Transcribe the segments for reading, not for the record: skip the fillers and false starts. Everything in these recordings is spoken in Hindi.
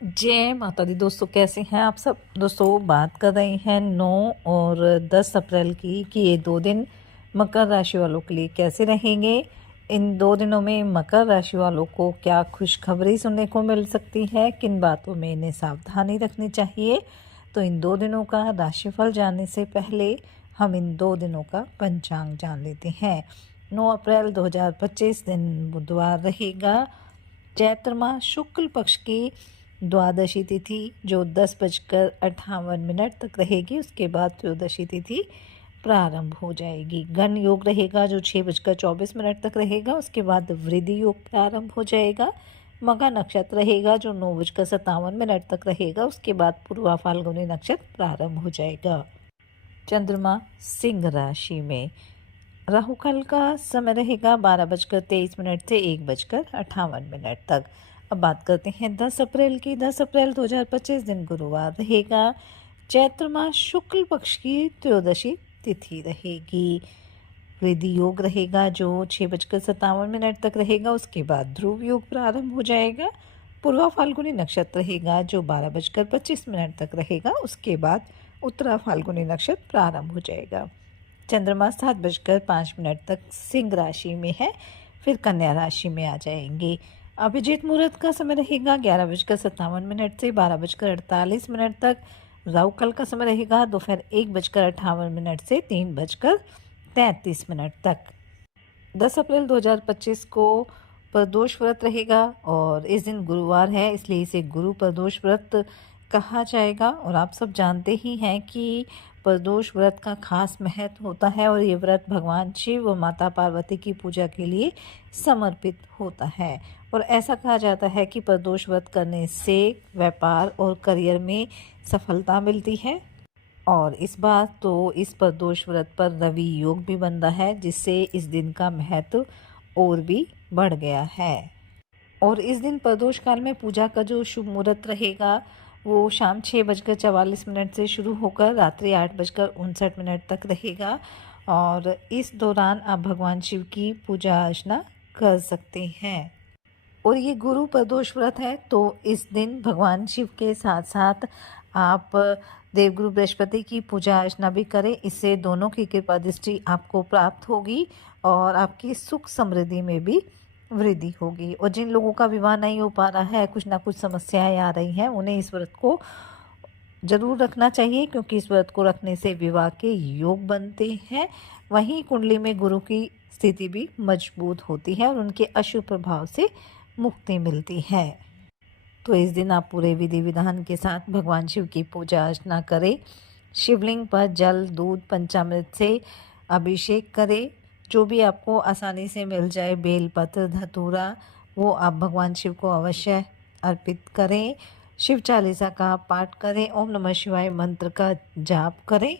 जय माता दी दोस्तों, कैसे हैं आप सब। दोस्तों बात कर रहे हैं 9 और 10 अप्रैल की कि ये 2 दिन मकर राशि वालों के लिए कैसे रहेंगे। इन 2 दिनों में मकर राशि वालों को क्या खुशखबरी सुनने को मिल सकती है, किन बातों में इन्हें सावधानी रखनी चाहिए। तो इन 2 दिनों का राशिफल जानने से पहले हम इन 2 दिनों का पंचांग जान लेते हैं। 9 अप्रैल 2025 दिन बुधवार रहेगा। चैत्र माह शुक्ल पक्ष की द्वादशी तिथि जो 10:58 तक रहेगी, उसके बाद त्रयोदशी तिथि प्रारंभ हो जाएगी। गण योग रहेगा जो 6:24 तक रहेगा, उसके बाद वृद्धि योग प्रारंभ हो जाएगा। मघा नक्षत्र रहेगा जो 9:57 तक रहेगा, उसके बाद पूर्वा फाल्गुनी नक्षत्र प्रारंभ हो जाएगा। चंद्रमा सिंह राशि में। राहु काल का समय रहेगा 12:23 से 1:58 तक। अब बात करते हैं 10 अप्रैल की। 10 अप्रैल 2025 दिन गुरुवार रहेगा। चैत्र माह शुक्ल पक्ष की त्रयोदशी तिथि रहेगी। वृद्धि योग रहेगा जो 6:57 तक रहेगा, उसके बाद ध्रुव योग प्रारंभ हो जाएगा। पूर्वा फाल्गुनी नक्षत्र रहेगा जो 12:25 तक रहेगा, उसके बाद उत्तरा फाल्गुनी नक्षत्र प्रारंभ हो जाएगा। चंद्रमा 7:05 तक सिंह राशि में है, फिर कन्या राशि में आ जाएंगे। अभिजीत मुहूर्त का समय रहेगा 11:57 से 12:48 तक। राहु काल का समय रहेगा दोपहर 1:58 से 3:33 तक। 10 अप्रैल 2025 को प्रदोष व्रत रहेगा और इस दिन गुरुवार है, इसलिए इसे गुरु प्रदोष व्रत कहा जाएगा। और आप सब जानते ही हैं कि प्रदोष व्रत का खास महत्व होता है और ये व्रत भगवान शिव व माता पार्वती की पूजा के लिए समर्पित होता है। और ऐसा कहा जाता है कि प्रदोष व्रत करने से व्यापार और करियर में सफलता मिलती है। और इस बार तो इस प्रदोष व्रत पर रवि योग भी बन रहा है, जिससे इस दिन का महत्व और भी बढ़ गया है। और इस दिन प्रदोष काल में पूजा का जो शुभ मुहूर्त रहेगा वो शाम 6:44 से शुरू होकर रात्रि 8:59 तक रहेगा। और इस दौरान आप भगवान शिव की पूजा अर्चना कर सकते हैं। और ये गुरु प्रदोष व्रत है, तो इस दिन भगवान शिव के साथ साथ आप देवगुरु बृहस्पति की पूजा अर्चना भी करें। इससे दोनों की कृपा दृष्टि आपको प्राप्त होगी और आपकी सुख समृद्धि में भी वृद्धि होगी। और जिन लोगों का विवाह नहीं हो पा रहा है, कुछ ना कुछ समस्याएं आ रही हैं, उन्हें इस व्रत को जरूर रखना चाहिए, क्योंकि इस व्रत को रखने से विवाह के योग बनते हैं। वहीं कुंडली में गुरु की स्थिति भी मजबूत होती है और उनके अशुभ प्रभाव से मुक्ति मिलती है। तो इस दिन आप पूरे विधि विधान के साथ भगवान शिव की पूजा अर्चना करें। शिवलिंग पर जल, दूध, पंचामृत से अभिषेक करें। जो भी आपको आसानी से मिल जाए, बेलपत्र, धतूरा, वो आप भगवान शिव को अवश्य अर्पित करें। शिव चालीसा का पाठ करें। ओम नमः शिवाय मंत्र का जाप करें।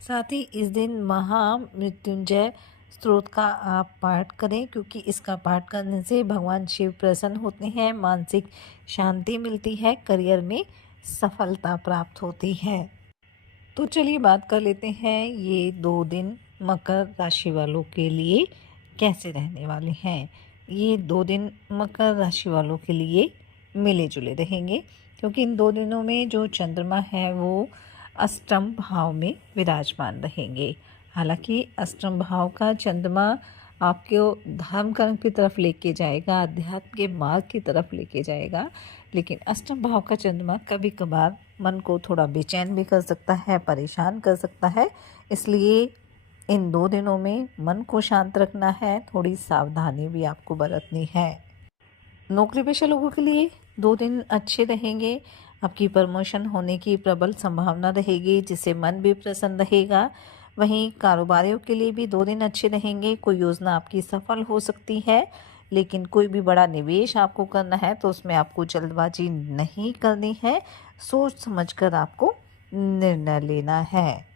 साथ ही इस दिन महामृत्युंजय स्तोत्र का आप पाठ करें, क्योंकि इसका पाठ करने से भगवान शिव प्रसन्न होते हैं, मानसिक शांति मिलती है, करियर में सफलता प्राप्त होती है। तो चलिए बात कर लेते हैं ये 2 दिन मकर राशि वालों के लिए कैसे रहने वाले हैं। ये 2 दिन मकर राशि वालों के लिए मिले जुले रहेंगे, क्योंकि इन 2 दिनों में जो चंद्रमा है वो अष्टम भाव में विराजमान रहेंगे। हालांकि अष्टम भाव का चंद्रमा आपको धर्म कर्म की तरफ लेके जाएगा, अध्यात्म के मार्ग की तरफ लेके जाएगा, लेकिन अष्टम भाव का चंद्रमा कभी कभार मन को थोड़ा बेचैन भी कर सकता है, परेशान कर सकता है। इसलिए इन 2 दिनों में मन को शांत रखना है, थोड़ी सावधानी भी आपको बरतनी है। नौकरी पेशा लोगों के लिए 2 दिन अच्छे रहेंगे। आपकी प्रमोशन होने की प्रबल संभावना रहेगी, जिससे मन भी प्रसन्न रहेगा। वहीं कारोबारियों के लिए भी 2 दिन अच्छे रहेंगे। कोई योजना आपकी सफल हो सकती है, लेकिन कोई भी बड़ा निवेश आपको करना है तो उसमें आपको जल्दबाजी नहीं करनी है, सोच समझकर आपको निर्णय लेना है।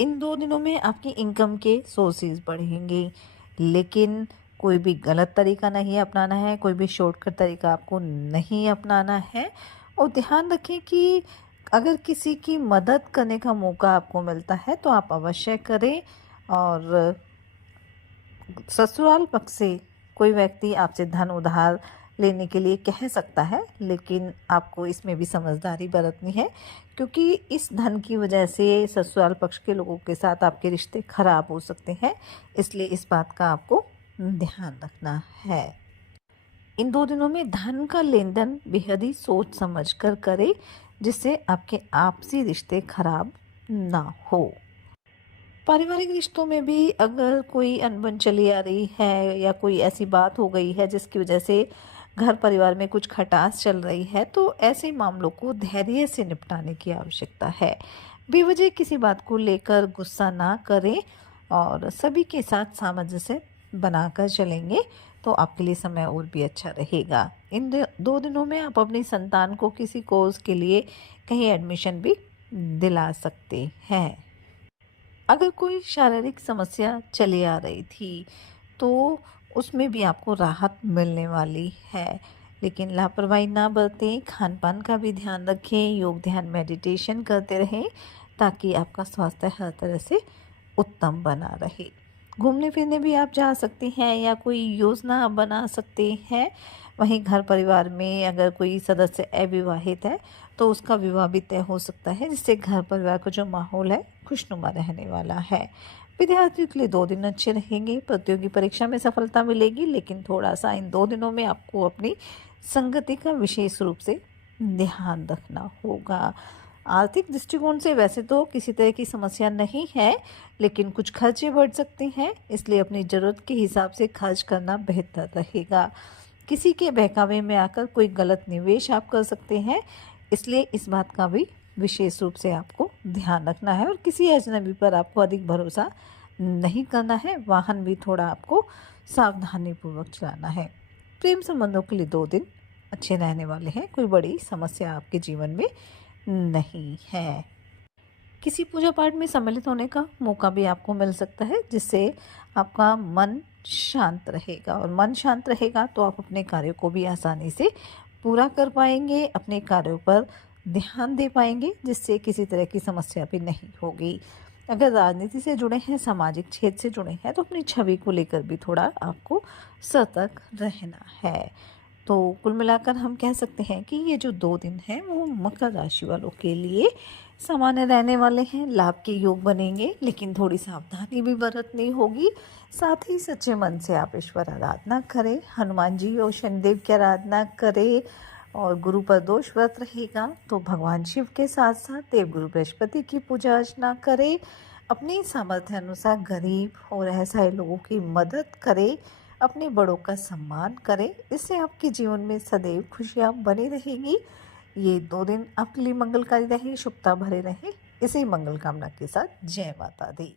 इन 2 दिनों में आपकी इनकम के सोर्सेज बढ़ेंगे, लेकिन कोई भी गलत तरीका नहीं अपनाना है, कोई भी शॉर्टकट तरीका आपको नहीं अपनाना है। और ध्यान रखें कि अगर किसी की मदद करने का मौका आपको मिलता है तो आप अवश्य करें। और ससुराल पक्ष से कोई व्यक्ति आपसे धन उधार लेने के लिए कह सकता है, लेकिन आपको इसमें भी समझदारी बरतनी है, क्योंकि इस धन की वजह से ससुराल पक्ष के लोगों के साथ आपके रिश्ते खराब हो सकते हैं, इसलिए इस बात का आपको ध्यान रखना है। इन 2 दिनों में धन का लेन-देन बेहद ही सोच समझ कर करें, जिससे आपके आपसी रिश्ते खराब ना हो। पारिवारिक रिश्तों में भी अगर कोई अनबन चली आ रही है या कोई ऐसी बात हो गई है जिसकी वजह से घर परिवार में कुछ खटास चल रही है, तो ऐसे मामलों को धैर्य से निपटाने की आवश्यकता है। बेवजह किसी बात को लेकर गुस्सा ना करें और सभी के साथ सामंजस्य बनाकर चलेंगे, तो आपके लिए समय और भी अच्छा रहेगा। इन 2 दिनों में आप अपनी संतान को किसी कोर्स के लिए कहीं एडमिशन भी दिला सकते हैं। अगर कोई शारीरिक समस्या चली आ रही थी, तो उसमें भी आपको राहत मिलने वाली है। लेकिन लापरवाही ना बरतें, खान-पान का भी ध्यान रखें, योग, ध्यान, मेडिटेशन करते रहें, ताकि आपका स्वास्थ्य हर तरह से उत्तम बना रहे। घूमने-फिरने भी आप जा सकते हैं या कोई योजना बना सकते हैं। वहीं घर परिवार में अगर कोई सदस्य अविवाहित है, तो उसका विवाह भी तय हो सकता है, जिससे घर परिवार का जो माहौल है खुशनुमा रहने वाला है। विद्यार्थियों के लिए 2 दिन अच्छे रहेंगे, प्रतियोगी परीक्षा में सफलता मिलेगी, लेकिन थोड़ा-सा इन 2 दिनों में आपको अपनी संगति का विशेष रूप से ध्यान रखना होगा। आर्थिक दृष्टिकोण से वैसे तो किसी तरह की समस्या नहीं है, लेकिन कुछ खर्चे बढ़ सकते हैं, इसलिए अपनी ज़रूरत के हिसाब से खर्च करना बेहतर रहेगा। किसी के बहकावे में आकर कोई गलत निवेश आप कर सकते हैं, इसलिए इस बात का भी विशेष रूप से आपको ध्यान रखना है और किसी अजनबी पर आपको अधिक भरोसा नहीं करना है। वाहन भी थोड़ा आपको सावधानीपूर्वक चलाना है। प्रेम संबंधों के लिए 2 दिन अच्छे रहने वाले हैं, कोई बड़ी समस्या आपके जीवन में नहीं है। किसी पूजा पाठ में सम्मिलित होने का मौका भी आपको मिल सकता है, जिससे आपका मन शांत रहेगा और मन शांत रहेगा तो आप अपने कार्यों को भी आसानी से पूरा कर पाएंगे, अपने कार्यों पर ध्यान दे पाएंगे, जिससे किसी तरह की समस्या भी नहीं होगी। अगर राजनीति से जुड़े हैं, सामाजिक क्षेत्र से जुड़े हैं, तो अपनी छवि को लेकर भी थोड़ा आपको सतर्क रहना है। तो कुल मिलाकर हम कह सकते हैं कि ये जो 2 दिन हैं वो मकर राशि वालों के लिए सामान्य रहने वाले हैं। लाभ के योग बनेंगे, लेकिन थोड़ी सावधानी भी बरतनी होगी। साथ ही सच्चे मन से आप ईश्वर आराधना करें, हनुमान जी और शनिदेव की आराधना करें और गुरु प्रदोष व्रत रहेगा तो भगवान शिव के साथ साथ देवगुरु बृहस्पति की पूजा अर्चना करें। अपनी सामर्थ्य अनुसार गरीब और असहाय लोगों की मदद करें, अपने बड़ों का सम्मान करें, इससे आपके जीवन में सदैव खुशियाँ बनी रहेंगी। ये 2 दिन आपके लिए मंगलकारी रहे, शुभता भरे रहे। इसी मंगल कामना के साथ जय माता दी।